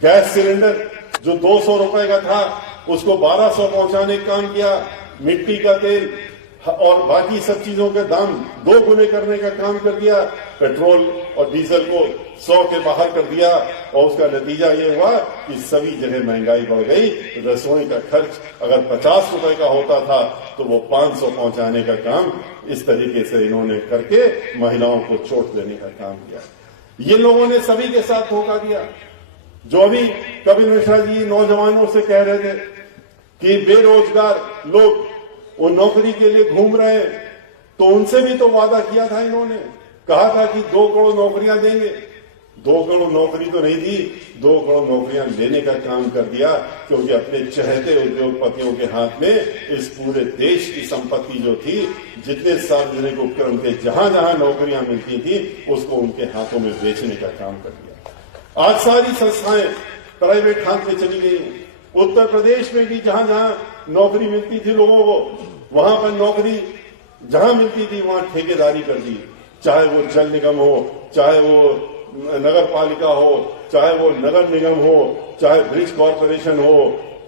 Gas cylinder जो 200 रुपए का था उसको 1200 पहुंचाने का काम किया। मिट्टी का तेल और बाकी सब चीजों के दाम 2 गुने करने का काम कर दिया। पेट्रोल और डीजल को 100 के बाहर कर दिया और उसका नतीजा ये हुआ कि सभी जगह महंगाई बढ़ गई। रसोई का खर्च अगर 50 रुपए का होता था तो वो 500 पहुंचाने का काम इस तरीके से इन्होंने करके महिलाओं को चोट देने का काम किया। ये लोगों ने सभी के साथ धोखा दिया। जो अभी कपिल मिश्रा जी नौजवानों से कह रहे थे कि बेरोजगार लोग वो नौकरी के लिए घूम रहे हैं, तो उनसे भी तो वादा किया था इन्होंने। कहा था कि 2 करोड़ नौकरियां देंगे। 2 करोड़ नौकरी तो नहीं दी, 2 करोड़ नौकरियां लेने का काम कर दिया, क्योंकि अपने चहेते उद्योगपतियों के हाथ में इस पूरे देश की संपत्ति जो थी, जितने सार्वजनिक उपक्रम थे, जहां जहां नौकरियां मिलती थी, उसको उनके हाथों में बेचने का काम कर दिया। आज सारी संस्थाएं प्राइवेट हाथ में चली गई। उत्तर प्रदेश में भी जहां जहां नौकरी मिलती थी लोगों को, वहां पर नौकरी जहां मिलती थी वहां ठेकेदारी कर दी। चाहे वो जल निगम हो, चाहे वो नगर पालिका हो, चाहे वो नगर निगम हो, चाहे ब्रिज कॉरपोरेशन हो,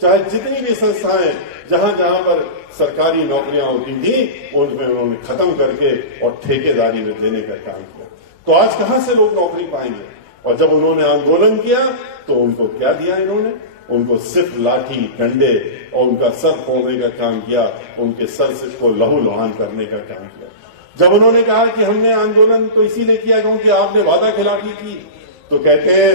चाहे जितनी भी संस्थाएं जहां जहां पर सरकारी नौकरियां होती थी उनमें उन्होंने खत्म करके और ठेकेदारी में देने का काम किया। तो आज कहां से लोग नौकरी पाएंगे? और जब उन्होंने आंदोलन किया तो उनको क्या दिया इन्होंने? उनको सिर्फ लाठी डंडे और उनका सर फोड़ने का काम किया, उनके सर से को लहूलुहान करने का काम किया। जब उन्होंने कहा कि हमने आंदोलन तो इसीलिए किया क्योंकि आपने वादा खिलाफी की, तो कहते हैं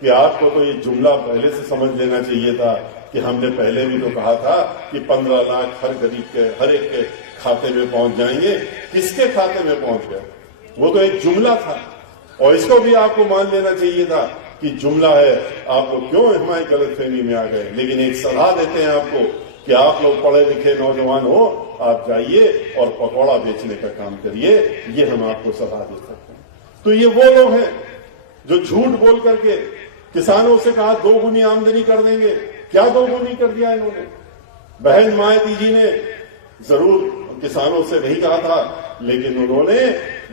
कि आपको तो ये जुमला पहले से समझ लेना चाहिए था कि हमने पहले भी तो कहा था कि 15 लाख हर गरीब के हर एक के खाते में पहुंच जाएंगे। किसके खाते में पहुंच गए? वो तो एक जुमला था और इसको भी आपको मान लेना चाहिए था कि जुमला है। आप लोग क्यों हमारी गलतफहमी में आ गए? लेकिन एक सलाह देते हैं आपको कि आप लोग पढ़े लिखे नौजवान हो, आप जाइए और पकौड़ा बेचने का काम करिए। ये हम आपको सलाह दे सकते हैं। तो ये वो लोग हैं जो झूठ बोल करके किसानों से कहा 2 गुनी आमदनी कर देंगे। क्या 2 गुनी कर दिया इन्होंने? बहन मायावती जी ने जरूर किसानों से नहीं कहा था, लेकिन उन्होंने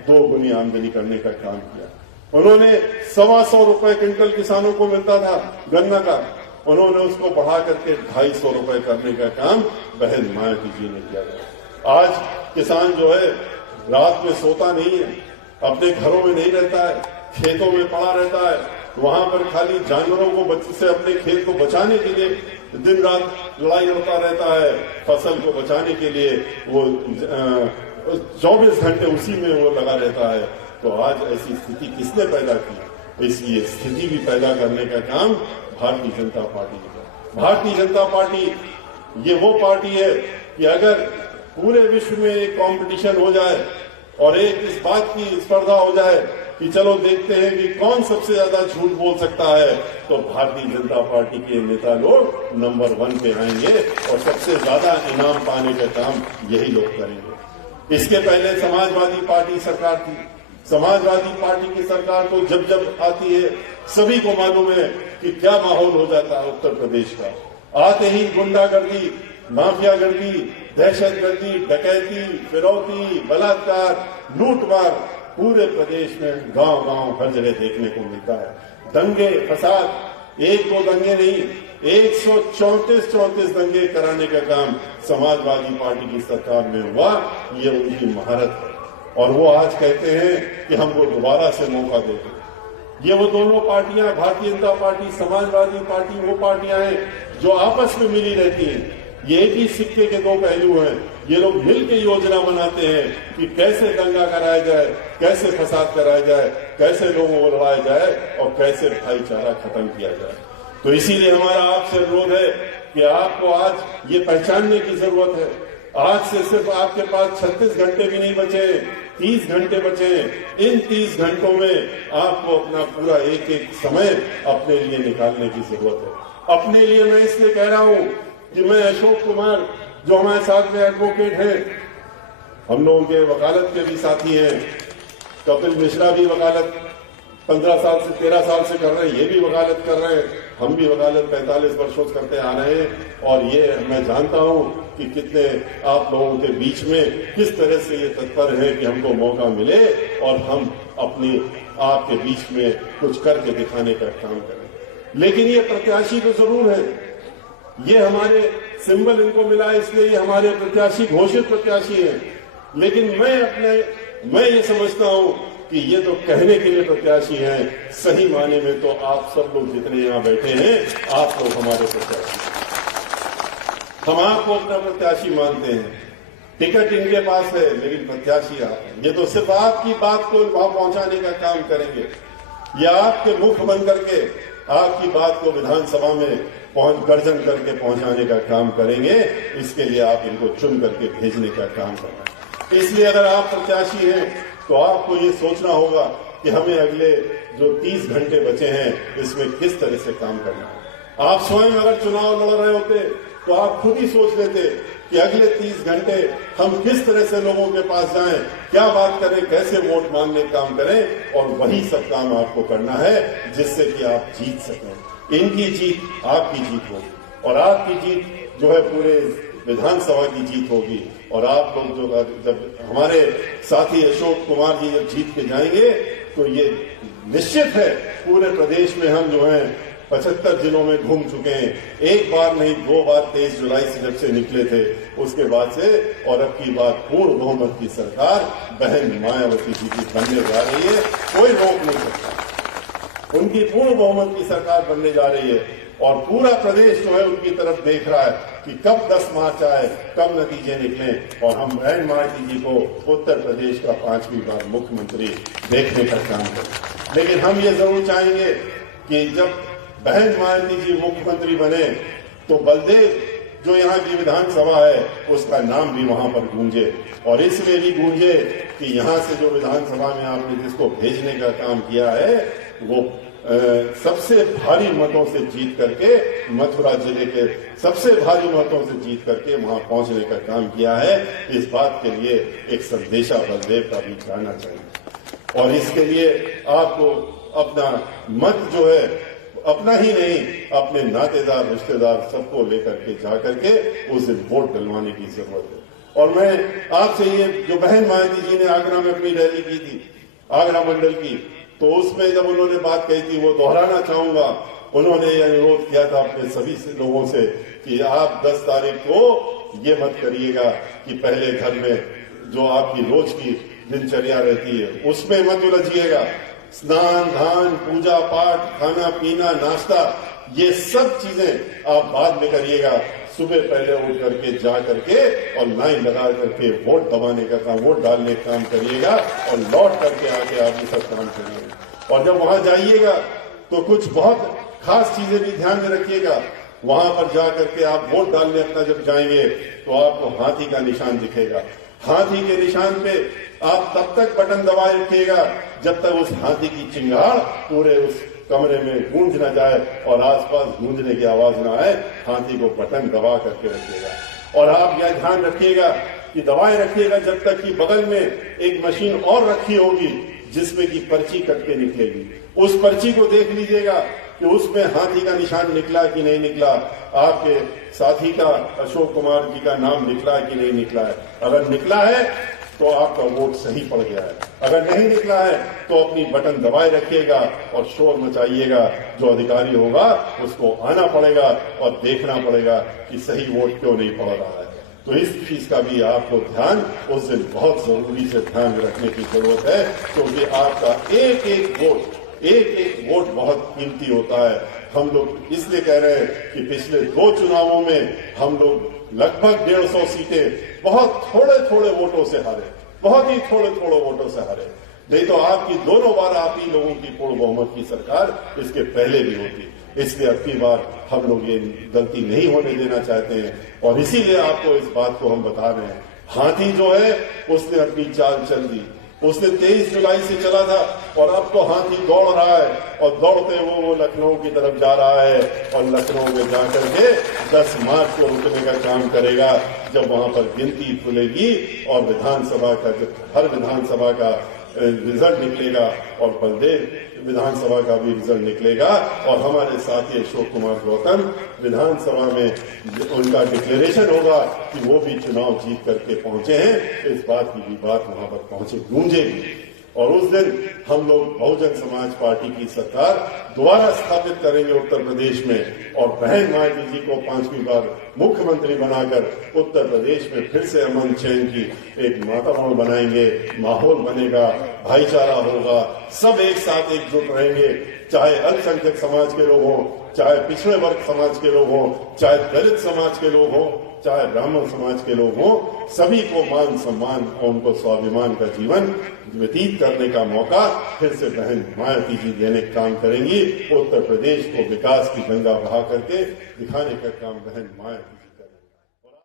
2 गुनी आमदनी करने का काम किया। उन्होंने 125 रुपए क्विंटल किसानों को मिलता था गन्ना का, उन्होंने उसको बढ़ा करके 250 रुपए करने का काम बहन मायावती जी ने किया। आज किसान जो है रात में सोता नहीं है, अपने घरों में नहीं रहता है, खेतों में पड़ा रहता है। वहां पर खाली जानवरों को से अपने खेत को बचाने के लिए दिन रात लड़ाई लड़ता रहता है। फसल को बचाने के लिए वो 24 घंटे उसी में वो लगा रहता है। तो आज ऐसी स्थिति किसने पैदा की? इसलिए स्थिति भी पैदा करने का काम भारतीय जनता पार्टी ने किया। भारतीय जनता पार्टी ये वो पार्टी है कि अगर पूरे विश्व में एक कंपटीशन हो जाए और एक इस बात की स्पर्धा हो जाए कि चलो देखते हैं कि कौन सबसे ज्यादा झूठ बोल सकता है, तो भारतीय जनता पार्टी के नेता लोग नंबर 1 पे आएंगे और सबसे ज्यादा इनाम पाने का काम यही लोग करेंगे। इसके पहले समाजवादी पार्टी सरकार थी। समाजवादी पार्टी की सरकार तो जब जब आती है सभी को मालूम है कि क्या माहौल हो जाता है उत्तर प्रदेश का। आते ही गुंडागर्दी, माफियागर्दी, दहशतगर्दी, डकैती, फिरौती, बलात्कार, लूटमार पूरे प्रदेश में गांव गांव हर जगह देखने को मिलता है। दंगे फसाद, एक दो दंगे नहीं, 134 दंगे कराने का काम समाजवादी पार्टी की सरकार में हुआ। ये उनकी महारत है और वो आज कहते हैं कि हमको दोबारा से मौका देते। ये वो दोनों पार्टियां, भारतीय जनता पार्टी, समाजवादी पार्टी, वो पार्टियां हैं जो आपस में मिली रहती हैं। ये एक ही सिक्के के 2 पहलू हैं। ये लोग मिलकर योजना बनाते हैं कि कैसे दंगा कराया जाए, कैसे फसाद कराया जाए, कैसे लोगों को लड़ाया जाए और कैसे भाईचारा खत्म किया जाए। तो इसीलिए हमारा आपसे अनुरोध है कि आपको आज ये पहचानने की जरूरत है। आज से सिर्फ आपके पास 36 घंटे भी नहीं बचे, 30 घंटे बचे। इन 30 घंटों में आपको अपना पूरा एक एक समय अपने लिए निकालने की जरूरत है। अपने लिए मैं इसलिए कह रहा हूं कि मैं अशोक कुमार जो हमारे साथ में एडवोकेट हैं, हम लोगों के वकालत के भी साथी हैं। कपिल मिश्रा भी वकालत 15 साल से 13 साल से कर रहे हैं, ये भी वकालत कर रहे हैं। हम भी वकालत 45 वर्षों से करते आ रहे हैं और ये मैं जानता हूं कि कितने आप लोगों के बीच में किस तरह से ये तत्पर है कि हमको मौका मिले और हम अपनी आपके बीच में कुछ करके दिखाने का काम करें। लेकिन ये प्रत्याशी तो जरूर है, ये हमारे सिंबल इनको मिला इसलिए ये हमारे प्रत्याशी घोषित प्रत्याशी हैं। लेकिन मैं ये समझता हूं कि ये तो कहने के लिए प्रत्याशी हैं, सही मायने में तो आप सब लोग जितने यहां बैठे हैं आप लोग हमारे प्रत्याशी हैं। हम आपको अपना प्रत्याशी मानते हैं, टिकट इनके पास है लेकिन प्रत्याशी आप हैं। ये तो सिर्फ आपकी बात को वहां पहुंचाने का काम करेंगे, या आपके मुख बंद करके आपकी बात को विधानसभा में गर्जन करके पहुंचाने का काम करेंगे। इसके लिए आप इनको चुन करके भेजने का काम करना। इसलिए अगर आप प्रत्याशी हैं तो आपको ये सोचना होगा कि हमें अगले जो 30 घंटे बचे हैं इसमें किस तरह से काम करना है। आप स्वयं अगर चुनाव लड़ रहे होते तो आप खुद ही सोच लेते कि अगले 30 घंटे हम किस तरह से लोगों के पास जाएं, क्या बात करें, कैसे वोट मांगने का काम करें, और वही सब काम आपको करना है जिससे कि आप जीत सकें। इनकी जीत आपकी जीत होगी, और आपकी जीत जो है पूरे विधानसभा की जीत होगी। और आप लोग जो जब हमारे साथी अशोक कुमार जी जब जीत के जाएंगे तो ये निश्चित है पूरे प्रदेश में हम जो है 75 जिलों में घूम चुके हैं, एक बार नहीं 2 बार 23 जुलाई से जब से निकले थे उसके बाद से, और अब की बात पूर्ण बहुमत की सरकार बहन मायावती जी की बनने जा रही है, कोई रोक नहीं सकता। उनकी पूर्ण बहुमत की सरकार बनने जा रही है और पूरा प्रदेश जो है उनकी तरफ देख रहा है कि कब 10 मार्च आए, कब नतीजे निकले और हम बहन मायावती जी को उत्तर प्रदेश का 5वीं बार मुख्यमंत्री देखने का काम करें। लेकिन हम ये जरूर चाहेंगे कि जब बहन मायावती जी मुख्यमंत्री बने तो बलदेव जो यहाँ की विधानसभा है उसका नाम भी वहां पर गूंजे, और इसलिए भी गूंजे कि यहाँ से जो विधानसभा में आपने जिसको भेजने का काम किया है वो सबसे भारी मतों से जीत करके, मथुरा जिले के सबसे भारी मतों से जीत करके वहां पहुंचने का काम किया है। इस बात के लिए एक संदेशा बलदेव का भी जाना चाहिए, और इसके लिए आपको अपना मत जो है अपना ही नहीं अपने नातेदार रिश्तेदार सबको लेकर के जाकर के उस दिन वोट डलवाने की जरूरत है। और मैं आपसे ये जो बहन मायावती जी ने आगरा में अपनी रैली की थी, आगरा मंडल की, तो उसमें जब उन्होंने बात कही थी वो दोहराना चाहूंगा। उन्होंने ये अनुरोध किया था अपने सभी लोगों से कि आप 10 तारीख को ये मत करिएगा कि पहले घर में जो आपकी रोज की दिनचर्या रहती है उसमें मत उलझिएगा। स्नान दान पूजा पाठ खाना पीना नाश्ता ये सब चीजें आप बाद में करिएगा। सुबह पहले उठ करके जा करके और लाइन लगा करके वोट दबाने का काम, वोट डालने का काम करिएगा और लौट करके आके आप ये सब काम करिएगा। और जब वहां जाइएगा तो कुछ बहुत खास चीजें भी ध्यान में रखिएगा। वहां पर जा करके आप वोट डालने अपना जब जाएंगे तो आपको हाथी का निशान दिखेगा। हाथी के निशान पे आप तब तक बटन दबाए रखिएगा जब तक उस हाथी की चिंगाड़ पूरे उस कमरे में गूंज न जाए और आसपास गूंजने की आवाज न आए। हाथी को बटन दबा करके रखिएगा। और आप यह ध्यान रखिएगा कि दबाए रखिएगा जब तक कि बगल में एक मशीन और रखी होगी जिसमें की पर्ची कट के निकलेगी। उस पर्ची को देख लीजिएगा कि उसमें हाथी का निशान निकला कि नहीं निकला, आपके साथी का अशोक कुमार जी का नाम निकला कि नहीं निकला है। अगर निकला है तो आपका वोट सही पड़ गया है, अगर नहीं निकला है तो अपनी बटन दबाए रखिएगा और शोर मचाइएगा। जो अधिकारी होगा उसको आना पड़ेगा और देखना पड़ेगा कि सही वोट क्यों नहीं पड़ रहा है। तो इस चीज का भी आपको ध्यान उस दिन बहुत जरूरी से ध्यान रखने की जरूरत है, क्योंकि आपका एक एक वोट बहुत कीमती होता है। हम लोग इसलिए कह रहे हैं कि पिछले 2 चुनावों में हम लोग लगभग 150 सीटें बहुत थोड़े वोटों से हारे, बहुत ही थोड़े वोटों से हारे। नहीं तो आपकी दोनों बार आप ही लोगों की पूर्ण बहुमत की सरकार इसके पहले भी होती। इसलिए अब की बार हम लोग ये गलती नहीं होने देना चाहते हैं और इसीलिए आपको इस बात को हम बता रहे हैं। हाथी जो है उसने अपनी चाल चल दी, उसने 23 जुलाई से चला था और अब तो हाथी दौड़ रहा है और दौड़ते वो लखनऊ की तरफ जा रहा है और लखनऊ में जाकर के 10 मार्च को रुकने का काम करेगा, जब वहां पर गिनती खुलेगी और विधानसभा का जब हर विधानसभा का रिजल्ट निकलेगा और बलदेव विधानसभा का भी रिजल्ट निकलेगा और हमारे साथी अशोक कुमार गौतम विधानसभा में उनका डिक्लेरेशन होगा कि वो भी चुनाव जीत करके पहुंचे हैं। इस बात की भी बात वहां पर पहुंचे गूंजेगी और उस दिन हम लोग बहुजन समाज पार्टी की सरकार दोबारा स्थापित करेंगे उत्तर प्रदेश में और बहन मायावती जी को 5वीं बार मुख्यमंत्री बनाकर उत्तर प्रदेश में फिर से अमन चैन की एक वातावरण बनाएंगे, माहौल बनेगा, भाईचारा होगा, सब एक साथ एकजुट रहेंगे, चाहे अल्पसंख्यक समाज के लोग हों, चाहे पिछड़े वर्ग समाज के लोग हों, चाहे दलित समाज के लोग हों, चाहे ब्राह्मण समाज के लोग हों, सभी को मान सम्मान और उनको स्वाभिमान का जीवन व्यतीत करने का मौका फिर से बहन मायावती जी देने का काम करेंगी। उत्तर प्रदेश को विकास की गंगा बहा करके दिखाने का काम बहन मायावती